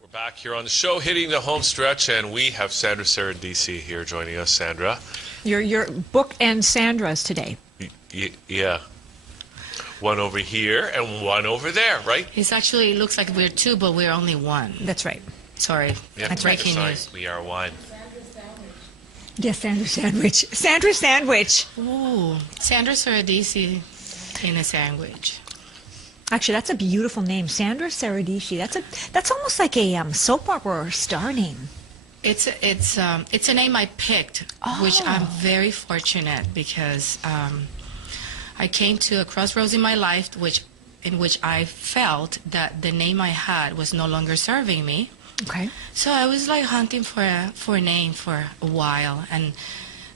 We're back here on the show, hitting the home stretch, and we have Sandra Saradesi here joining us. Sandra. Your book and Sandra's today. Yeah. One over here and one over there, right? It looks like we're two, but we're only one. That's right. Sorry. Yeah, That's breaking news. We are one. Yes, Sandra Sandwich. Sandra Sandwich. Ooh, Sandra Saradesi in a sandwich. Actually, that's a beautiful name, Sandra Saradesi. That's almost like a soap opera star name. It's a name I picked, which I'm very fortunate because I came to a crossroads in my life, in which I felt that the name I had was no longer serving me. Okay. So I was like hunting for a name for a while, and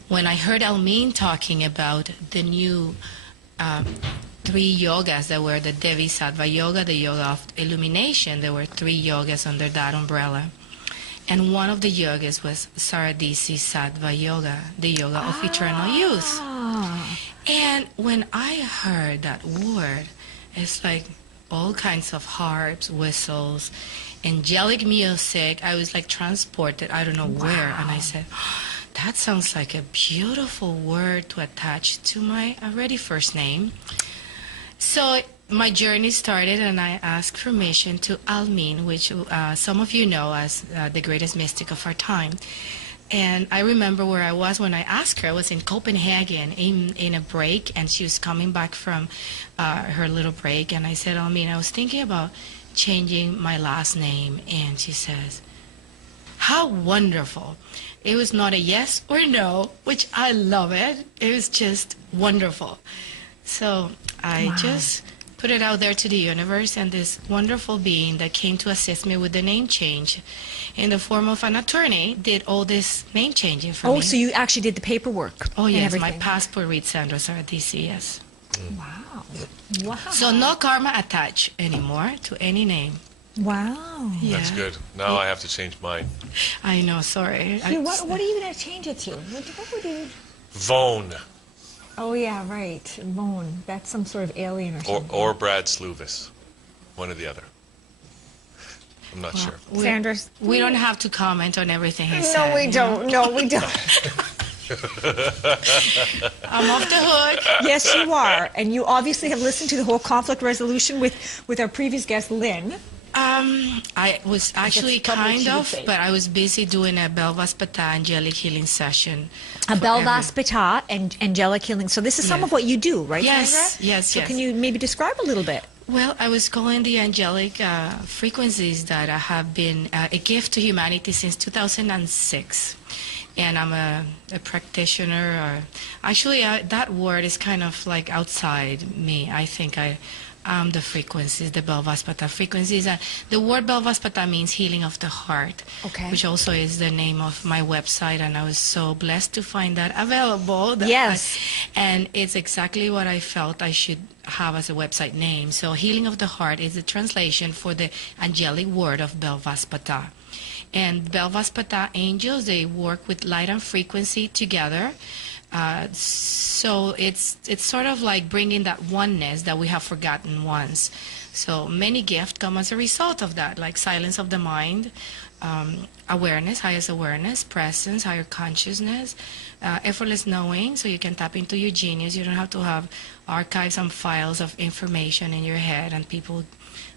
when I heard Almine talking about the new 3 yogas that were the Devi Sattva Yoga, the Yoga of Illumination, there were 3 yogas under that umbrella. And one of the yogas was Saradesi Sattva Yoga, the Yoga of Eternal Youth. And when I heard that word, it's like all kinds of harps, whistles, angelic music. I was like transported, I don't know where. And I said, that sounds like a beautiful word to attach to my already first name. So my journey started, and I asked permission to Almine, which some of you know as the greatest mystic of our time. And I remember where I was when I asked her. I was in Copenhagen in a break, and she was coming back from her little break. And I said, Almine, I was thinking about changing my last name. And she says, how wonderful. It was not a yes or no, which I love it. It was just wonderful. So I just put it out there to the universe, and this wonderful being that came to assist me with the name change in the form of an attorney did all this name changing for me. Oh, so you actually did the paperwork. Oh, yes. Everything. My passport reads Sandra Saradesi, yes. Wow. Wow. So no karma attached anymore to any name. Wow. Yeah. That's good. Now I have to change mine. I know, sorry. Hey, what are you going to change it to? What would you... Vone. Oh, yeah, right. Vone. That's some sort of alien or something. Or Brad Sluvis. One or the other. I'm not sure. Sandra, We don't have to comment on everything he said. No, we don't. No, we don't. I'm off the hook. Yes, you are. And you obviously have listened to the whole conflict resolution with our previous guest, Lynn. I was actually kind of, say. but I was busy doing a Belvaspata Angelic Healing session. A Belvaspata and Angelic Healing. So this is some of what you do, right, Yes, Sandra? yes, So yes. can you maybe describe a little bit? Well, I was calling the angelic frequencies that have been a gift to humanity since 2006. And I'm a practitioner. Actually, that word is kind of like outside me. I think the frequencies, the Belvaspata frequencies. The word Belvaspata means healing of the heart, which also is the name of my website, and I was so blessed to find that available. And it's exactly what I felt I should have as a website name. So healing of the heart is the translation for the angelic word of Belvaspata. And Belvaspata angels, they work with light and frequency together. So it's sort of like bringing that oneness that we have forgotten once. So many gifts come as a result of that, like silence of the mind, awareness, highest awareness, presence, higher consciousness, effortless knowing, so you can tap into your genius. You don't have to have archives and files of information in your head, and people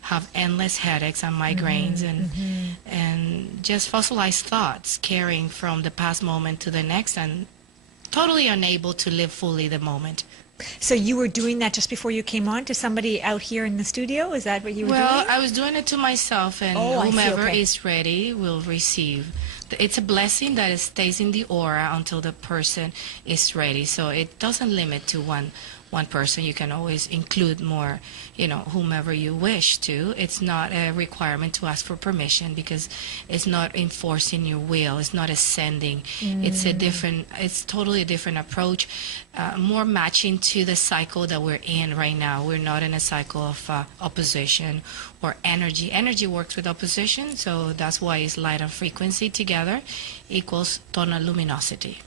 have endless headaches and migraines and just fossilized thoughts carrying from the past moment to the next and totally unable to live fully the moment. So you were doing that just before you came on to somebody out here in the studio? Is that what you were doing? Well, I was doing it to myself, and whomever is ready will receive. It's a blessing that it stays in the aura until the person is ready. So it doesn't limit to one person. You can always include more, whomever you wish to. It's not a requirement to ask for permission because it's not enforcing your will. It's not ascending. It's totally a different approach, more matching to the cycle that we're in right now. We're not in a cycle of opposition or energy. Energy works with opposition, so that's why it's light and frequency together equals tonal luminosity.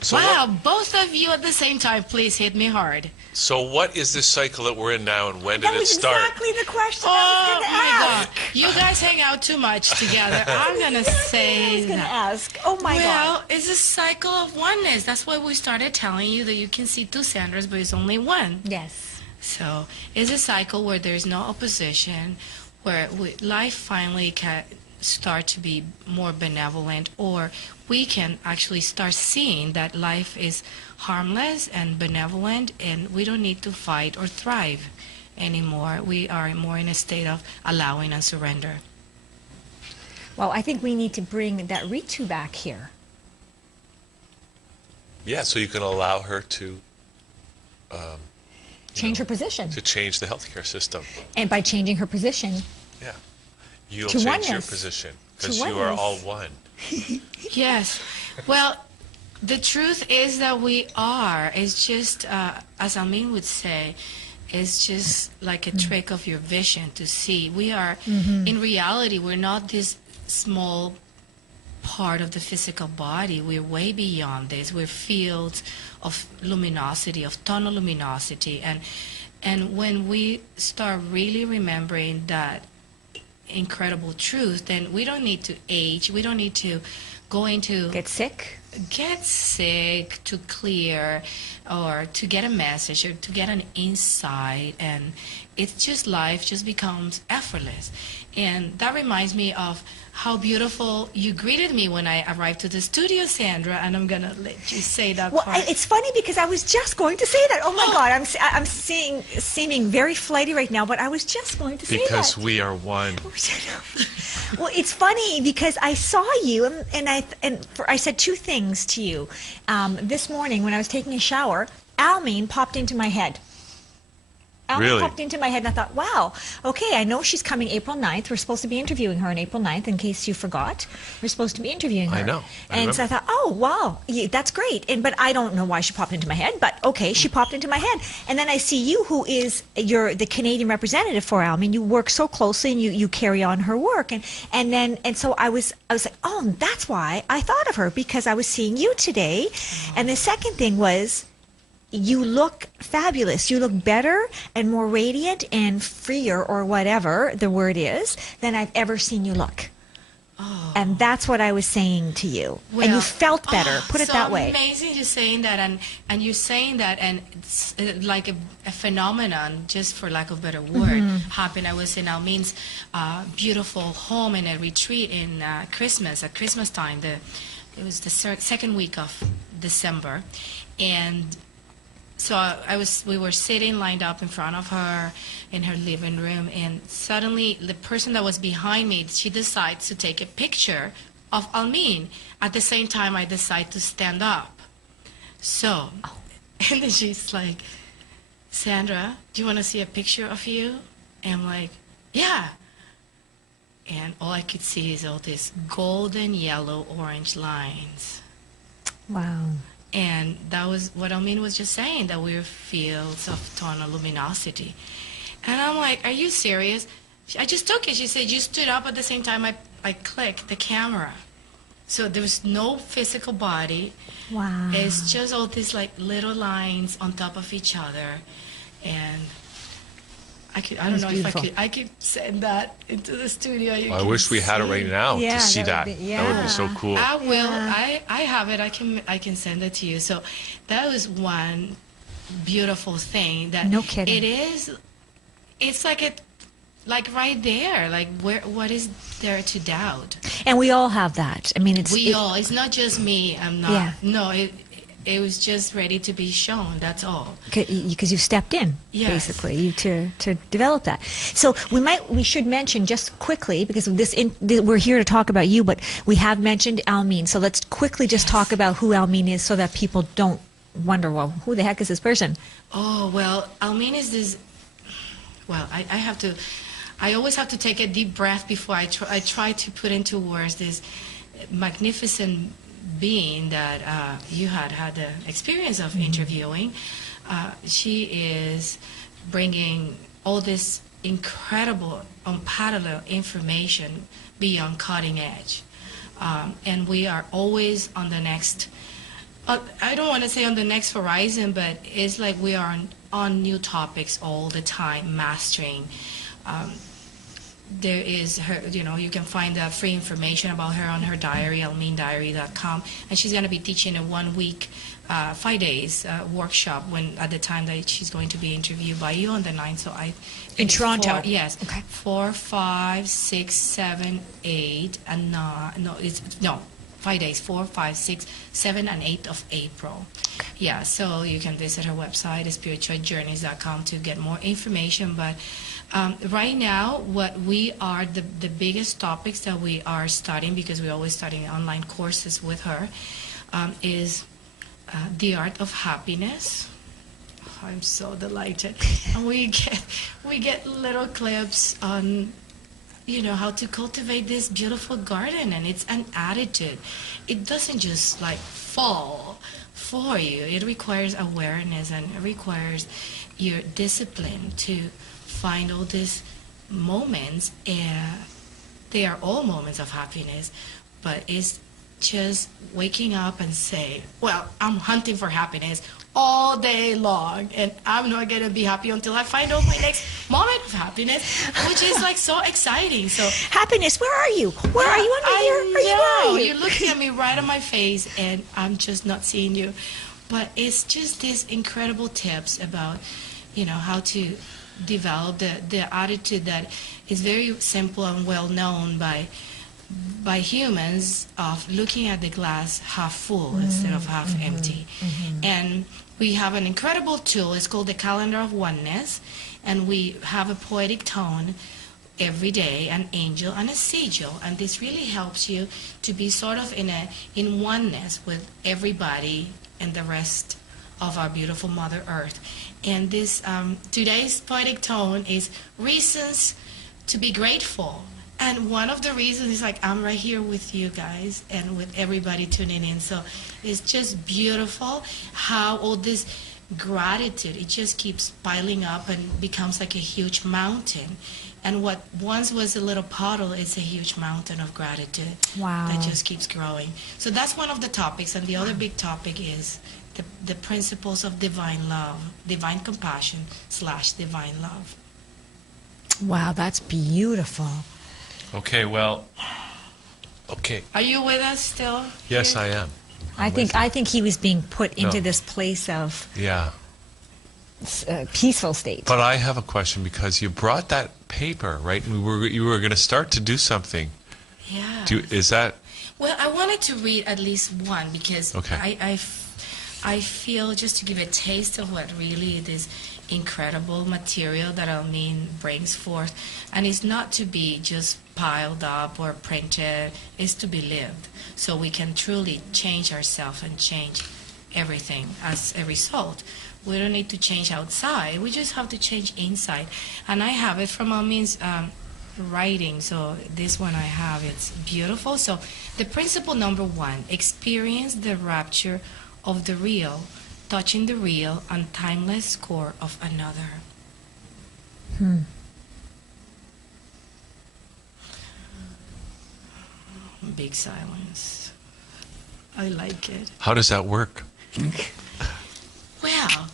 So Wow, both of you at the same time, please hit me hard. So what is this cycle that we're in now, and when did That it was start? exactly the question Oh I was my going to God, ask. you guys hang out too much together. I'm gonna I say was going to that. ask. Oh my Well, God. it's a cycle of oneness. That's why we started telling you that you can see two Sandras, but it's only one. Yes. So it's a cycle where there's no opposition, where life finally can start to be more benevolent, or we can actually start seeing that life is harmless and benevolent, and we don't need to fight or thrive anymore. We are more in a state of allowing and surrender. Well, I think we need to bring that Ritu back here. Yeah, so you can allow her to Change her position. to change the healthcare system. And by changing her position, Yeah, you'll To change your oneness. position To because you are oneness. all one. Yes. Well, the truth is that we are. It's just, as Almine would say, it's just like a trick of your vision to see. We are, in reality, we're not this small part of the physical body. We're way beyond this. We're fields of luminosity, of tonal luminosity. And when we start really remembering that incredible truth, then we don't need to age. We don't need to go into get sick. get sick to clear or to get a message or to get an insight, and it's just life just becomes effortless. And that reminds me of how beautiful you greeted me when I arrived to the studio, Sandra, and I'm gonna let you say that Well, part. it's funny because I was just going to say that. Oh my God, I'm seeming very flighty right now, but I was just going to say that. Because we are one. Well, it's funny because I saw you and I said two things to you. This morning when I was taking a shower, Almine popped into my head. Almine Really? popped into my head and I thought, wow, okay, I know she's coming April 9th. We're supposed to be interviewing her on April 9th, in case you forgot. We're supposed to be interviewing her. I know. And so I thought, oh, wow, yeah, that's great. But I don't know why she popped into my head, but okay, she popped into my head. And then I see you, who is you're the Canadian representative for Almine. You work so closely and you carry on her work. And so I was like, oh, that's why I thought of her, because I was seeing you today. And the second thing was, you look fabulous. You look better and more radiant and freer, or whatever the word is, than I've ever seen you look. Oh. And that's what I was saying to you. And you felt better. Put it so that way. Amazing you're saying that, and you're saying that, and it's like a phenomenon, just for lack of a better word, happened. I was in Almine's beautiful home in a retreat in Christmas, at Christmas time. It was the second week of December, and so we were sitting lined up in front of her in her living room, and suddenly the person that was behind me, she decides to take a picture of Almine. At the same time, I decide to stand up. So, and then she's like, Sandra, do you want to see a picture of you? And I'm like, yeah. And all I could see is all these golden, yellow, orange lines. Wow. And that was what Almine was just saying, that we're fields of tonal luminosity. And I'm like, are you serious? I just took it. She said, you stood up at the same time I clicked the camera. So there was no physical body. Wow. It's just all these like little lines on top of each other. And I don't know if I could send that into the studio. I wish we had it right now Yeah, to see that that. would be- That would be so cool. I will. I have it. I can send it to you. So that was one beautiful thing. That No kidding. It is. It's like right there. Like what is there to doubt? And we all have that. I mean, it's It's not just me. I'm not. Yeah. No. It was just ready to be shown. That's all. because you stepped in, Yes. basically, to develop that. So we should mention just quickly, because we're here to talk about you, but we have mentioned Almine. So let's quickly just talk about who Almine is, so that people don't wonder, well, who the heck is this person? Oh, well, Almine is this. Well, I always have to take a deep breath before I try to put into words this magnificent being that you had the experience of interviewing. She is bringing all this incredible, unparalleled information beyond cutting edge. And we are always on the next I don't want to say on the next horizon, but it's like we are on new topics all the time, mastering. There is her, you can find free information about her on her diary, alminediary.com, and she's going to be teaching a 1 week, 5 days workshop at the time that she's going to be interviewed by you on the 9th. So in Toronto. Yes. Okay. 4, 5, 6, 7, 8, and 9. No, 5 days. 4, 5, 6, 7, and 8 of April. Okay. Yeah. So you can visit her website, spiritualjourneys.com, to get more information. But right now, what we are, the biggest topics that we are studying, because we're always studying online courses with her, is the art of happiness. I'm so delighted. And we get little clips on, how to cultivate this beautiful garden, and it's an attitude. It doesn't just like fall for you. It requires awareness, and it requires your discipline to find all these moments. They are all moments of happiness, but it's just waking up and say, well, I'm hunting for happiness all day long, and I'm not going to be happy until I find out my next moment of happiness, which is like so exciting. So happiness, where are you? Where are you under here? Where are you? You're looking at me right on my face, and I'm just not seeing you. But it's just these incredible tips about, how to develop the attitude that is very simple and well known by humans, of looking at the glass half full instead of half empty. And we have an incredible tool. It's called the Calendar of Oneness, and we have a poetic tone every day, an angel and a sigil, and this really helps you to be sort of in oneness with everybody and the rest of our beautiful Mother Earth. And this today's poetic tone is reasons to be grateful. And one of the reasons is like, I'm right here with you guys and with everybody tuning in. So it's just beautiful how all this gratitude, it just keeps piling up and becomes like a huge mountain. And what once was a little puddle is a huge mountain of gratitude. Wow. That just keeps growing. So that's one of the topics. And the other big topic is the principles of divine love, divine compassion / divine love. Wow, that's beautiful. Okay, well, okay. Are you with us still? Yes, Hugh? I am. I think he was being put into this place of Yeah. Peaceful state. But I have a question, because you brought that paper, right? And you were going to start to do something. Yeah. Is that... Well, I wanted to read at least one, because Okay. I feel, just to give a taste of what really this incredible material that Almine brings forth, and it's not to be just piled up or printed, it's to be lived, so we can truly change ourselves and change everything as a result. We don't need to change outside, we just have to change inside. And I have it from Almine's writing, so this one I have, it's beautiful. So the principle number 1, experience the rapture of the real, touching the real and timeless core of another. Big silence. I like it. How does that work? Well,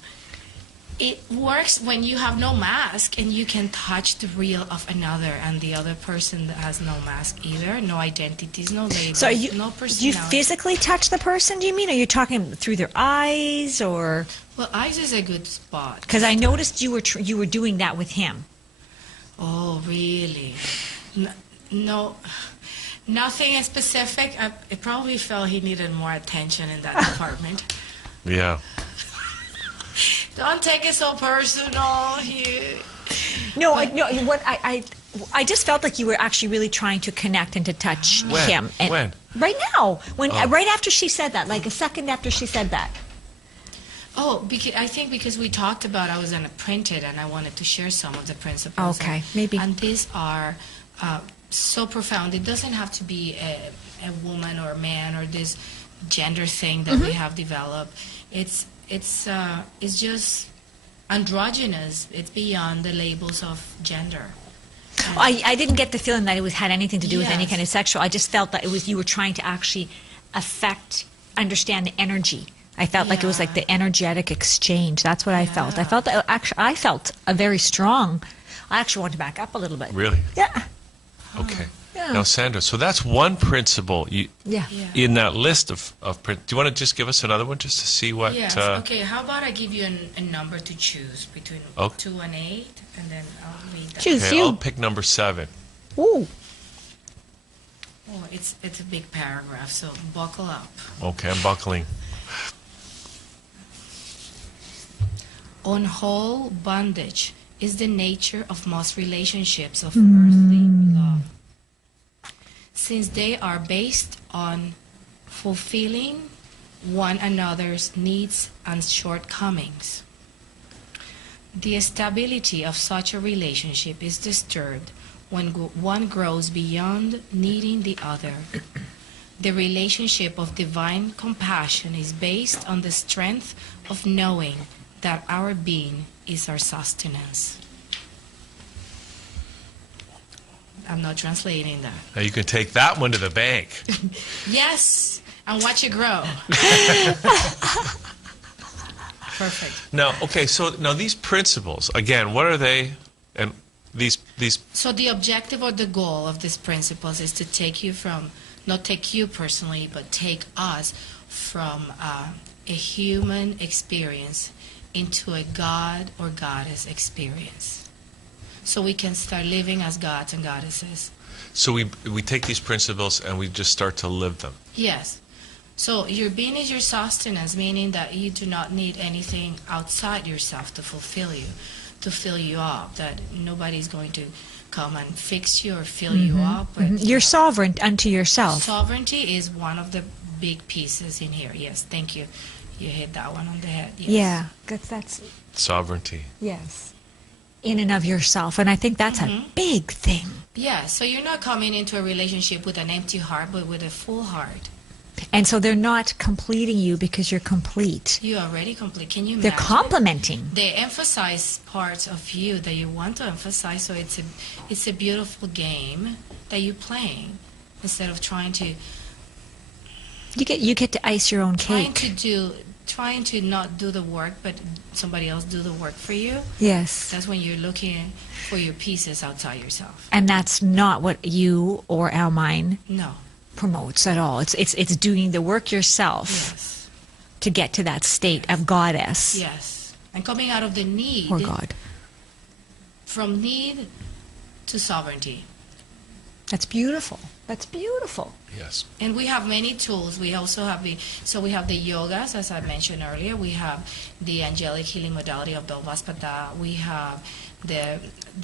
it works when you have no mask and you can touch the real of another, and the other person that has no mask either, no identities, no labels, So no personality. do you physically touch the person, do you mean? Are you talking through their eyes, or? Well, eyes is a good spot. Because I noticed you were doing that with him. Oh, really? No, nothing specific. I probably felt he needed more attention in that department. Yeah. Don't take it so personal, Hugh. No, what I just felt like you were actually really trying to connect and to touch When? him. And When? Right now, right after she said that, like a second after she said that. Oh, I think because we talked about, I was going to print it and I wanted to share some of the principles. Okay, maybe. And these are so profound. It doesn't have to be a woman or a man or this gender thing that we have developed. It's just androgynous. It's beyond the labels of gender. I didn't get the feeling that it had anything to do with any Yes. kind of sexual. I just felt that you were trying to actually understand the energy I felt like it was like Yeah. the energetic exchange. That's what I felt. I Yeah. felt actually I felt a very strong. I actually want to back up a little bit. Really? Yeah. Okay. Yeah. Now, Sandra, so that's one principle Yeah. Yeah. in that list of do you want to just give us another one just to see what? Yes. Okay. How about I give you a number to choose between Okay. 2 and 8, and then I'll read that. Choose. Okay, you. I'll pick number 7. Ooh. Oh, it's a big paragraph, so buckle up. Okay, I'm buckling. Unwhole bondage is the nature of most relationships of earthly love, since they are based on fulfilling one another's needs and shortcomings. The stability of such a relationship is disturbed when one grows beyond needing the other. The relationship of divine compassion is based on the strength of knowing that our being is our sustenance. I'm not translating that. Now you can take that one to the bank. Yes, and watch it grow. Perfect. Now, okay, so now these principles, again, what are they? And these So the objective or the goal of these principles is to take you from, not take you personally, but take us from a human experience into a God or goddess experience. So we can start living as gods and goddesses. so we take these principles and we just start to live them. Yes. So your being is your sustenance, meaning that you do not need anything outside yourself to fulfill you, to fill you up, that nobody's going to come and fix you or fill you up. But You're sovereign unto yourself. sovereignty is one of the big pieces in here. Yes, thank you. You hit that one on the head. Yes. Yeah. That's Sovereignty. yes. In and of yourself. And I think that's a big thing. Yeah, so you're not coming into a relationship with an empty heart, but with a full heart. And so they're not completing you because you're complete. You're already complete. Can you They're imagine? complementing. They emphasize parts of you that you want to emphasize, so it's a beautiful game that you're playing instead of trying to You get to ice your own cake. trying to not do the work, but somebody else do the work for you. Yes. That's when you're looking for your pieces outside yourself. And that's not what you or Almine No. promotes at all. It's doing the work yourself Yes. to get to that state of goddess Yes. And coming out of the need, or God. from need to sovereignty. That's beautiful. That's beautiful. Yes. And we have many tools. We also have we have the yogas, as I mentioned earlier. We have the angelic healing modality of Belvaspada. We have the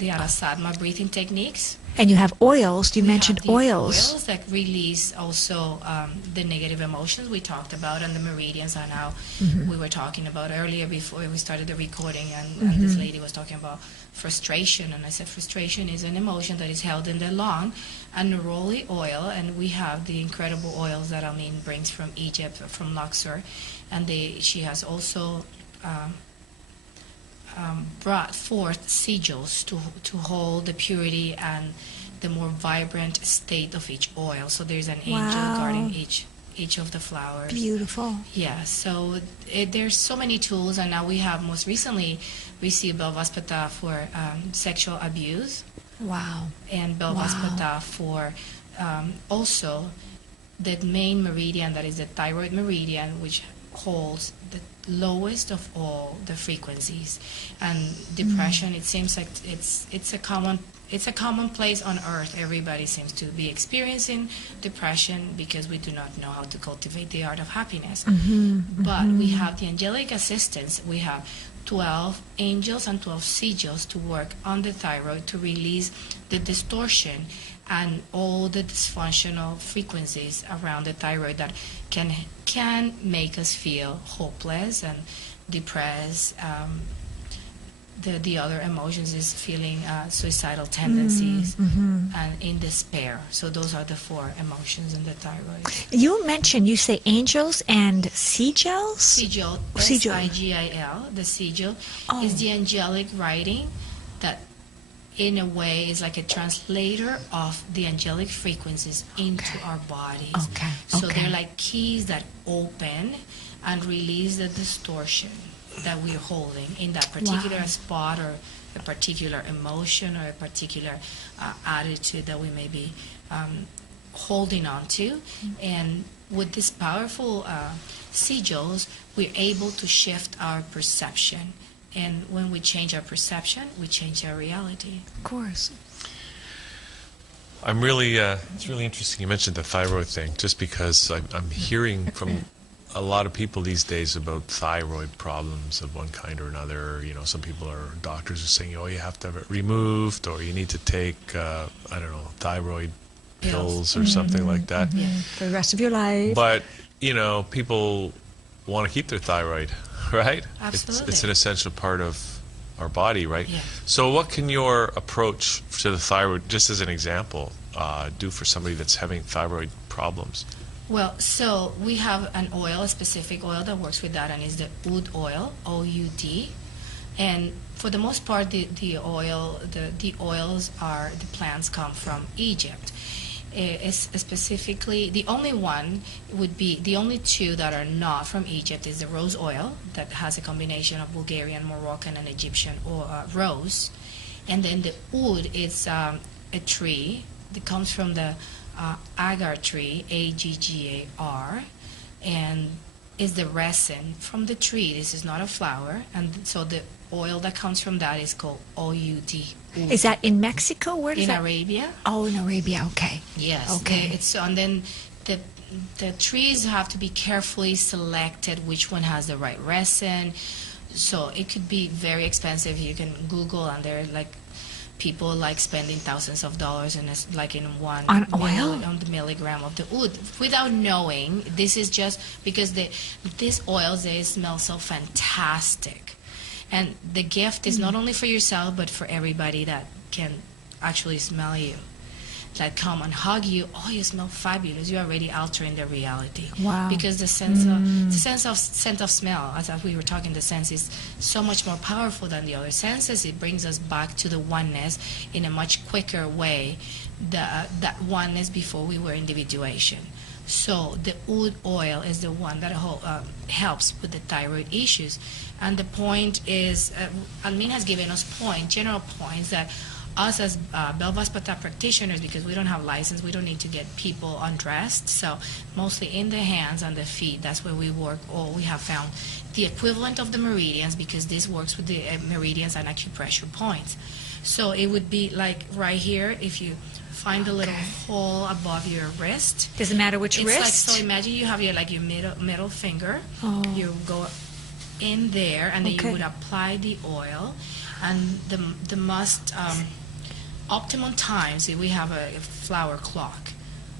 Arasadma breathing techniques. And you have oils. You We mentioned have the oils. oils that release also the negative emotions we talked about, and the meridians are now we were talking about earlier before we started the recording, and this lady was talking about frustration, and I said frustration is an emotion that is held in the lung, and neroli oil, and we have the incredible oils that Almine brings from Egypt, from Luxor, and she has also brought forth sigils to hold the purity and the more vibrant state of each oil. So there's an angel Wow. guarding each of the flowers. Beautiful. Yeah, so there's so many tools, and now we have most recently received Belvaspata for sexual abuse, Wow. and Belvaspata for also the main meridian, that is the Thyroid Meridian, which holds the lowest of all the frequencies. And depression, it seems like it's a common place on earth. Everybody seems to be experiencing depression because we do not know how to cultivate the art of happiness. But we have the angelic assistance. We have 12 angels and 12 sigils to work on the thyroid to release the distortion and all the dysfunctional frequencies around the thyroid that can make us feel hopeless and depressed. The other emotions is feeling suicidal tendencies and in despair. So those are the 4 emotions in the thyroid. You say angels and sigils? Sigil, Sigil. S-I-G-I-L, the sigil, Oh. is the angelic writing that in a way is like a translator of the angelic frequencies into our bodies. Okay. So Okay. they're like keys that open and release the distortion that we're holding in that particular Wow. spot, or a particular emotion, or a particular attitude that we may be holding on to. And with these powerful sigils, we're able to shift our perception. And when we change our perception, we change our reality. Of course. I'm really, it's really interesting you mentioned the thyroid thing, just because I'm hearing from a lot of people these days about thyroid problems of one kind or another. You know, some people are, doctors are saying, oh, you have to have it removed, or you need to take, I don't know, thyroid pills or something like that. Yeah. For the rest of your life. But, you know, people want to keep their thyroid, right? Absolutely. It's an essential part of our body, right? Yeah. So what can your approach to the thyroid, just as an example, do for somebody that's having thyroid problems? Well, so we have an oil, a specific oil that works with that, and it's the oud oil, O-U-D. And for the most part, the oils are, the plants come from Egypt. It's specifically, the only one would be, the only two that are not from Egypt is the rose oil, that has a combination of Bulgarian, Moroccan, and Egyptian rose. And then the oud is a tree that comes from the agar tree, A-G-G-A-R, and is the resin from the tree. This is not a flower, and so the oil that comes from that is called OUD. Is that in Mexico? Where does In that? Arabia? Oh, in Arabia. Okay. Yes. Okay. It's, and then the trees have to be carefully selected which one has the right resin. So it could be very expensive. You can Google, and they're like, people like spending thousands of dollars in like in one On oil? on the milligram of the oud without knowing. This is just because these oils, they smell so fantastic, and the gift is not only for yourself but for everybody that can actually smell you, that come and hug you. Oh, you smell fabulous. You're already altering the reality. Wow. Because the sense of smell, as we were talking, the sense is so much more powerful than the other senses. It brings us back to the oneness in a much quicker way, that oneness before we were individuation. So the oud oil is the one that helps with the thyroid issues. And the point is, Almine has given us general points that us as Belvaspata practitioners, because we don't have license, we don't need to get people undressed. So mostly in the hands and the feet, that's where we work. Or we have found the equivalent of the meridians, because this works with the meridians and acupressure points. So it would be like right here, if you find a little hole above your wrist. Doesn't matter which It's wrist. like, so imagine you have your middle finger. Oh. You go in there, and then Okay. you would apply the oil. And the most optimum times, we have a flower clock.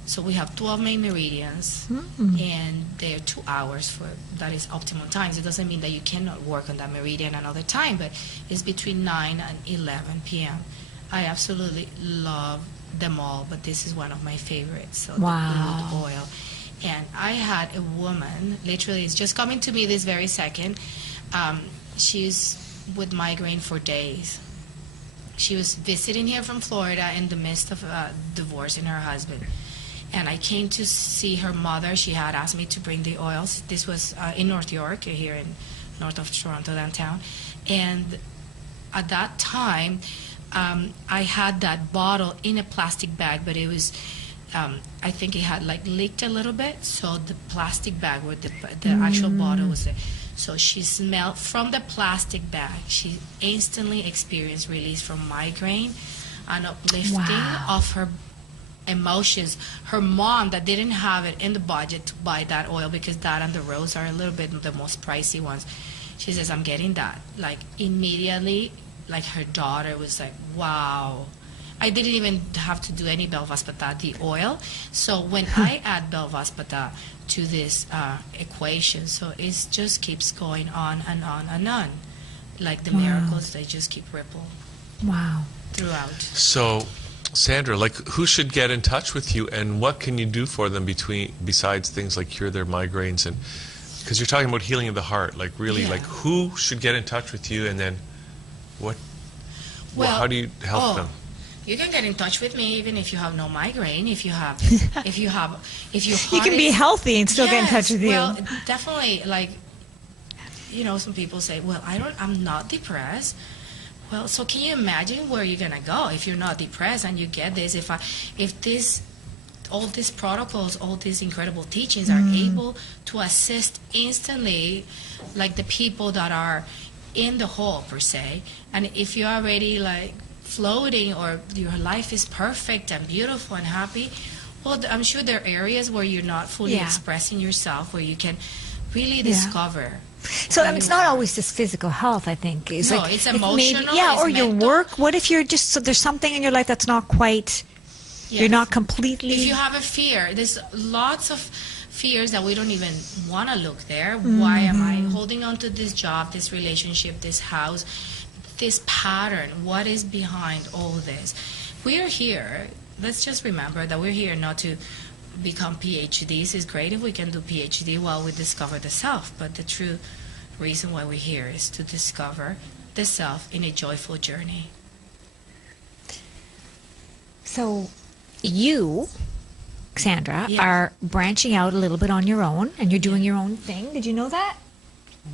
So we have 12 main meridians, and they're 2 hours for, that is optimum times. It doesn't mean that you cannot work on that meridian another time, but it's between 9 and 11 p.m. I absolutely love them all, but this is one of my favorites. So Wow. the oud oil. And I had a woman, literally, it's just coming to me this very second. She's with migraine for days. She was visiting here from Florida in the midst of divorcing her husband. And I came to see her mother. She had asked me to bring the oils. This was in North York, here in north of Toronto, downtown. And at that time, I had that bottle in a plastic bag, but it was, I think it had like leaked a little bit. So the plastic bag where the actual bottle was there. So she smelled from the plastic bag. She instantly experienced release from migraine and uplifting Wow. of her emotions. Her mom, that didn't have it in the budget to buy that oil, because that and the rose are a little bit the most pricey ones, she says, I'm getting that. Like immediately, like her daughter was like, wow. I didn't even have to do any Belvaspata, the oil. So when I add Belvaspata to this equation, so it just keeps going on and on and on. Like the miracles, they just keep ripple Wow. throughout. So, Sandra, like, who should get in touch with you, and what can you do for them besides things like cure their migraines? And because you're talking about healing of the heart, like really, Yeah. like who should get in touch with you, and then what? Well, how do you help them? You can get in touch with me even if you have no migraine. If you have, if your heart You can be healthy and still get in touch with you. Well, definitely. Like, some people say, "Well, I'm not depressed." Well, so can you imagine where you're gonna go if you're not depressed and you get this? All these protocols, all these incredible teachings are able to assist instantly, like the people that are in the hole per se. And if you're already like floating or your life is perfect and beautiful and happy, well, I'm sure there are areas where you're not fully expressing yourself, where you can really discover. So it's not always just physical health, I think. It's emotional. Or it's your mental. work. What if you're there's something in your life that's not quite, you're not completely. If you have a fear, there's lots of fears that we don't even want to look there. Why am I holding on to this job, this relationship, this house, this pattern? What is behind all this? We're here. Let's just remember that we're here not to become PhDs. It's great if we can do PhD while we discover the self, but the true reason why we're here is to discover the self in a joyful journey. So you, Sandra, are branching out a little bit on your own, and you're doing your own thing. Did you know that?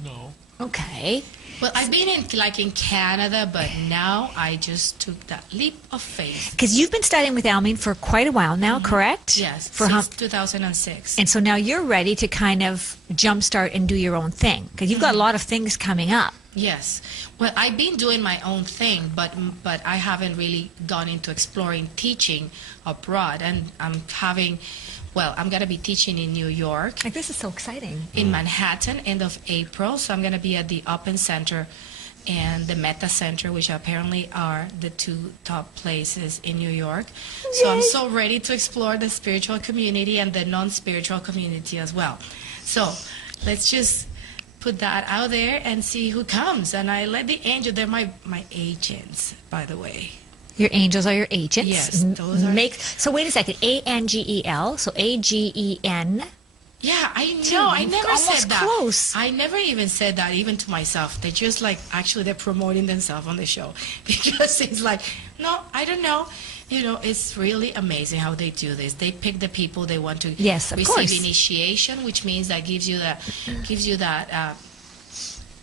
No. Okay. Well, I've been in Canada, but now I just took that leap of faith. Because you've been studying with Almine for quite a while now, correct? Yes, since 2006. And so now you're ready to kind of jumpstart and do your own thing, because you've got a lot of things coming up. Yes. Well, I've been doing my own thing, but I haven't really gone into exploring teaching abroad. And I'm going to be teaching in New York. Like, this is so exciting. In Manhattan, end of April. So I'm going to be at the Open Center and the Meta Center, which apparently are the two top places in New York. So I'm so ready to explore the spiritual community and the non-spiritual community as well. So let's just put that out there and see who comes. And I let the angel, they're my agents, by the way. Your angels are your agents. Yes, those are. So wait a second. ANGEL. So AGEN. Yeah, I know. I never said that. Close. I never even said that, even to myself. They just they're promoting themselves on the show because it's like, no, I don't know. It's really amazing how they do this. They pick the people they want to receive initiation, which means that gives you that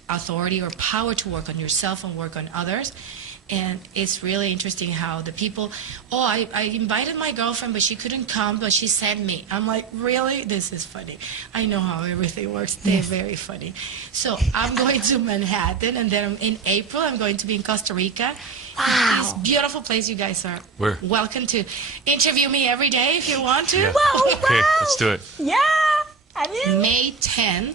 authority or power to work on yourself and work on others. And it's really interesting how the people, I invited my girlfriend, but she couldn't come, but she sent me. I'm like, really? This is funny. I know how everything works. They're very funny. So I'm going to Manhattan, and then in April, I'm going to be in Costa Rica. Wow. This beautiful place. You guys are Where? welcome to interview me every day if you want to. Yeah. Wow, Okay, let's do it. Yeah, I mean. May 10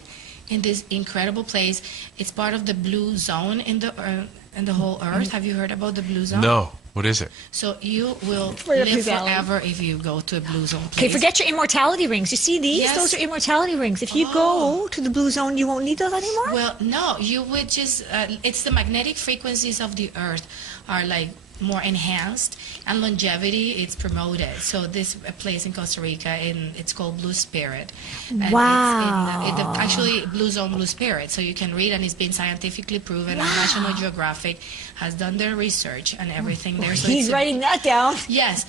in this incredible place. It's part of the blue zone in the whole earth. Have you heard about the blue zone? No. What is it? So you will Right up live his alley. forever if you go to a blue zone place. Okay, forget your immortality rings. You see these? Yes. Those are immortality rings. If you go to the blue zone, you won't need those anymore? Well, no, you would just, it's the magnetic frequencies of the earth are like more enhanced, and longevity it's promoted. So this place in Costa Rica, it's called Blue Spirit. And Wow. It's actually Blue Zone Blue Spirit. So you can read, and it's been scientifically proven. And National Geographic has done their research and everything there. So He's writing that down. Yes.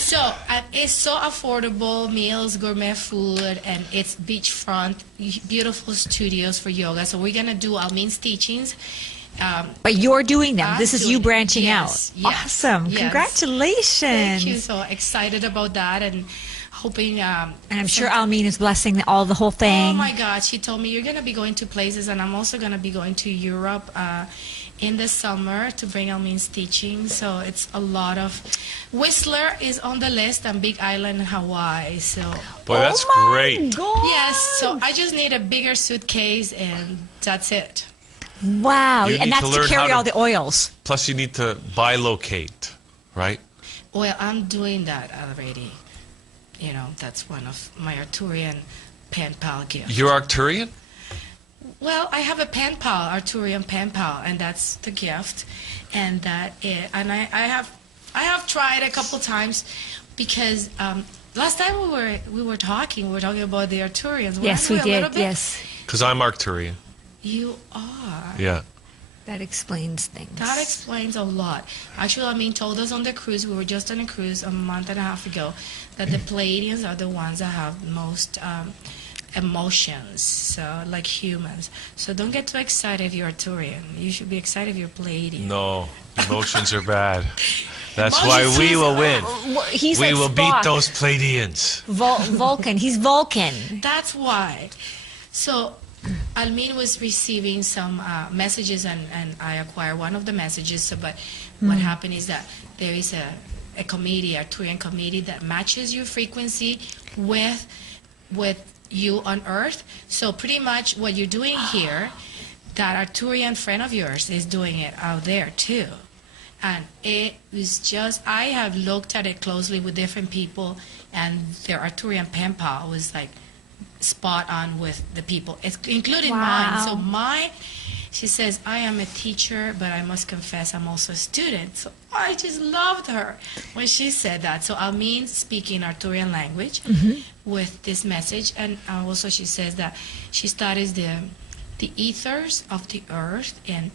So it's so affordable, meals, gourmet food, and it's beachfront, beautiful studios for yoga. So we're going to do Almine's teachings. But you're doing them. I'm This is doing you it. branching Yes, out. yes, Awesome. yes. Congratulations. Thank you. So excited about that and hoping. And I'm sure Almine is blessing the whole thing. Oh my God, she told me you're going to be going to places, and I'm also going to be going to Europe in the summer to bring Almine's teaching. So it's a lot of. Whistler is on the list, and Big Island, Hawaii. So. Boy, that's Oh my great. God. Yes. So I just need a bigger suitcase, and that's it. Wow. You And need that's to to learn carry how all the oils. Plus, you need to bilocate, right? Well, I'm doing that already. That's one of my Arturian pen pal gifts. You're Arcturian? Well, I have a pen pal, Arturian pen pal, and that's the gift. And and I have tried a couple times because last time we were talking about the Arturians. Yes, weren't we A little did. bit? Yes. Because I'm Arcturian. You are. Yeah. That explains things. That explains a lot. Actually, Almine told us on the cruise, we were just on a cruise a month and a half ago, that the Pleiadians are the ones that have most emotions, so like humans. So don't get too excited if you're a Turian. You should be excited if you're Pleiadian. No, emotions are bad. That's why we will win. He's We like will Spock. beat those Pleiadians. Vulcan. He's Vulcan. That's why. So Almine was receiving some messages, and I acquired one of the messages. So, but what happened is that there is a committee, a Turian committee, that matches your frequency with you on Earth. So pretty much what you're doing here, that Arturian friend of yours is doing it out there too. And it was just, I have looked at it closely with different people, and their Arturian pen pal was like spot on with the people, including mine. So mine, she says, I am a teacher, but I must confess I'm also a student. So I just loved her when she said that. So Almine speaking Arturian language with this message. And also she says that she studies the ethers of the earth, and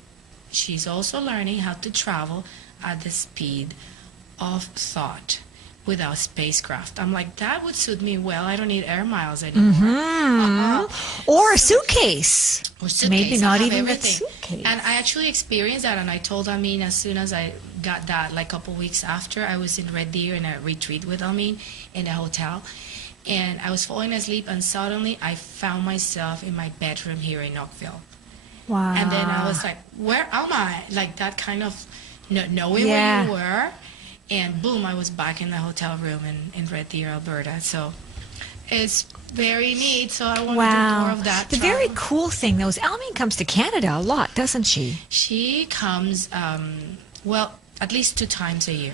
she's also learning how to travel at the speed of thought without spacecraft. I'm like, that would suit me well. I don't need air miles anymore. Or a suitcase. Or suitcase. Maybe not I have even that everything. suitcase. And I actually experienced that, and I told Almine as soon as I got that, like a couple weeks after, I was in Red Deer in a retreat with Almine in a hotel, and I was falling asleep, and suddenly I found myself in my bedroom here in Oakville. Wow. And then I was like, where am I? Like that kind of knowing Yeah. where you were. And boom, I was back in the hotel room in Red Deer, Alberta. So it's very neat. So I want to do more of that. The very cool thing, though, is Almine comes to Canada a lot, doesn't she? She comes, well, at least 2 times a year.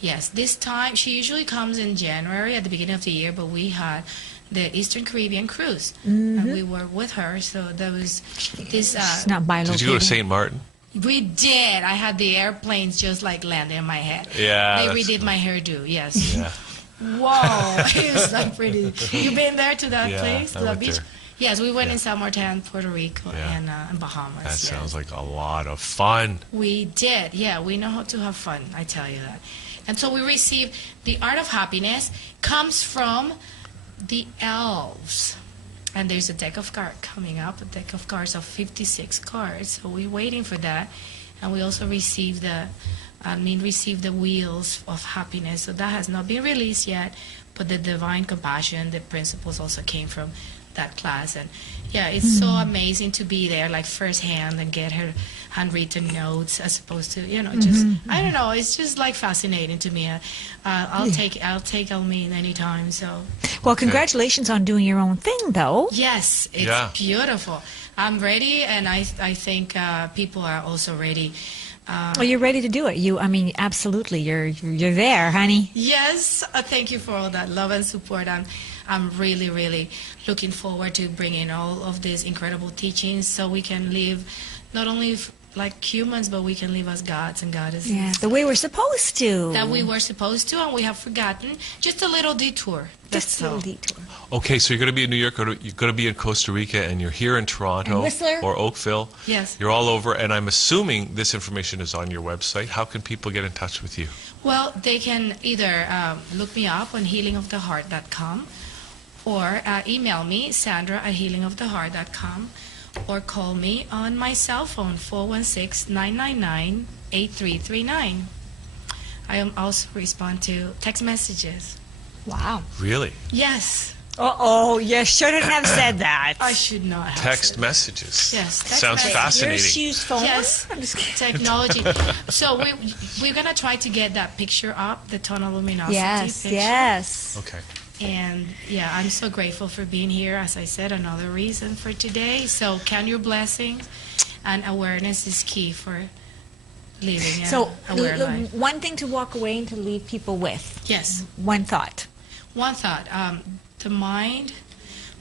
Yes, this time, she usually comes in January at the beginning of the year, but we had the Eastern Caribbean cruise, and we were with her. So there was this. She's not bilocating. Did you go to St. Martin? We did. I had the airplanes just like landing in my head. Yeah. They that's- redid my hairdo. Yes. Yeah. Whoa, it was like pretty. You been there to that Yeah, place, to I that went beach? there. Yes, we went Yeah. in San Martin, Puerto Rico, Yeah. and Bahamas. That yes. sounds like a lot of fun. We did. Yeah, we know how to have fun. I tell you that. And so we received the art of happiness comes from the elves. And there's a deck of cards coming up, a deck of cards of 56 cards. So we're waiting for that. And we also received the wheels of happiness. So that has not been released yet, but the divine compassion, the principles also came from that class. And yeah, it's so amazing to be there, like firsthand, and get her handwritten notes as opposed to, just, I don't know, it's just like fascinating to me. I'll take Almine anytime. So Well, congratulations on doing your own thing, though. yes, it's Yeah. beautiful. I'm ready, and I think people are also ready. Well, you're ready to do it. I mean, absolutely. You're there, honey. Yes, thank you for all that love and support. I'm really, really looking forward to bringing all of these incredible teachings so we can live not only like humans, but we can live as gods and goddesses. Yeah, the way we're supposed to. That we were supposed to, and we have forgotten. Just a little detour. Just a little all. detour. Okay, so you're going to be in New York, or you're going to be in Costa Rica, and you're here in Toronto And Whistler. or Oakville. Yes. You're all over, and I'm assuming this information is on your website. How can people get in touch with you? Well, they can either look me up on healingoftheheart.com or email me, Sandra@healingoftheheart.com, or call me on my cell phone, 416-999-8339. I also respond to text messages. Wow. Really? Yes, Uh-oh, you shouldn't have said that. I should not have Text said- messages. Yes, text Sounds messages. fascinating. Here's Hugh's phone. Yes, I'm just kidding. technology. So we're gonna try to get that picture up, the tunnel luminosity Yes, picture. yes. Okay. And yeah, I'm so grateful for being here. As I said, another reason for today. So count your blessings, and awareness is key for living an So, aware life. one thing to walk away and to leave people with. Yes. One thought. One thought. The mind.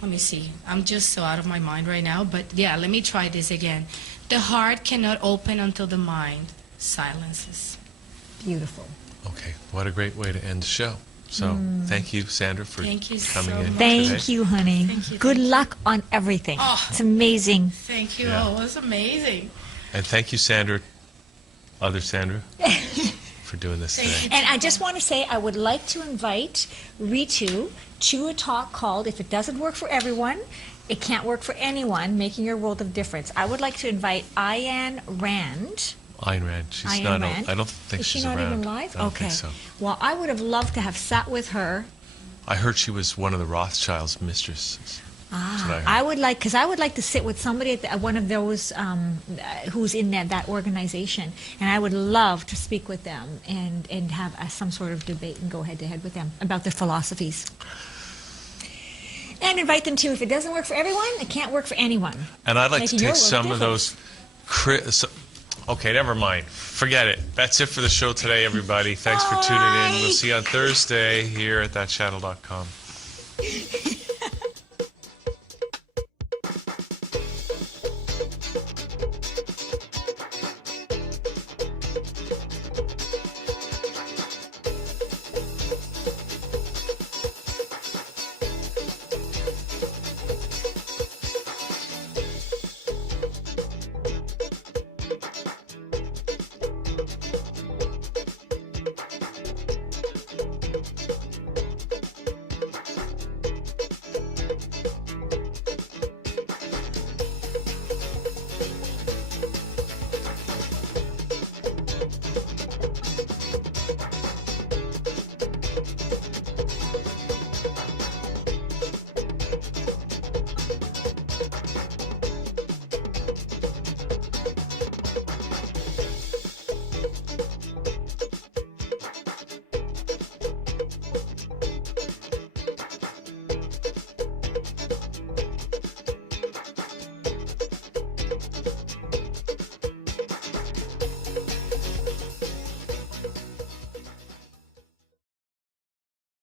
Let me see. I'm just so out of my mind right now. But yeah, let me try this again. The heart cannot open until the mind silences. Beautiful. Okay. What a great way to end the show. So thank you, Sandra, for Thank you coming so in much. Thank today. you, honey. Thank you, Good thank you. luck on everything. Oh. It's amazing. Thank you. Yeah. Oh, it was amazing. And thank you, Sandra, other Sandra, for doing this today. And I just want to say I would like to invite Ritu to a talk called If It Doesn't Work for Everyone, It Can't Work for Anyone, Making Your World of Difference. I would like to invite Ayn Rand. Ayn Rand. She's Ayn not. Rand. I don't think Is she she's not around. even live? I don't Okay. think so. Well, I would have loved to have sat with her. I heard she was one of the Rothschilds' mistresses. That's what I heard. I would like, because I would like to sit with somebody at one of those who's in that organization, and I would love to speak with them and have some sort of debate and go head to head with them about their philosophies. And invite them to, if it doesn't work for everyone, it can't work for anyone. And I'd like to Making your take world some of different. those. Okay, never mind. Forget it. That's it for the show today, everybody. Thanks for tuning in. We'll see you on Thursday here at thatchannel.com.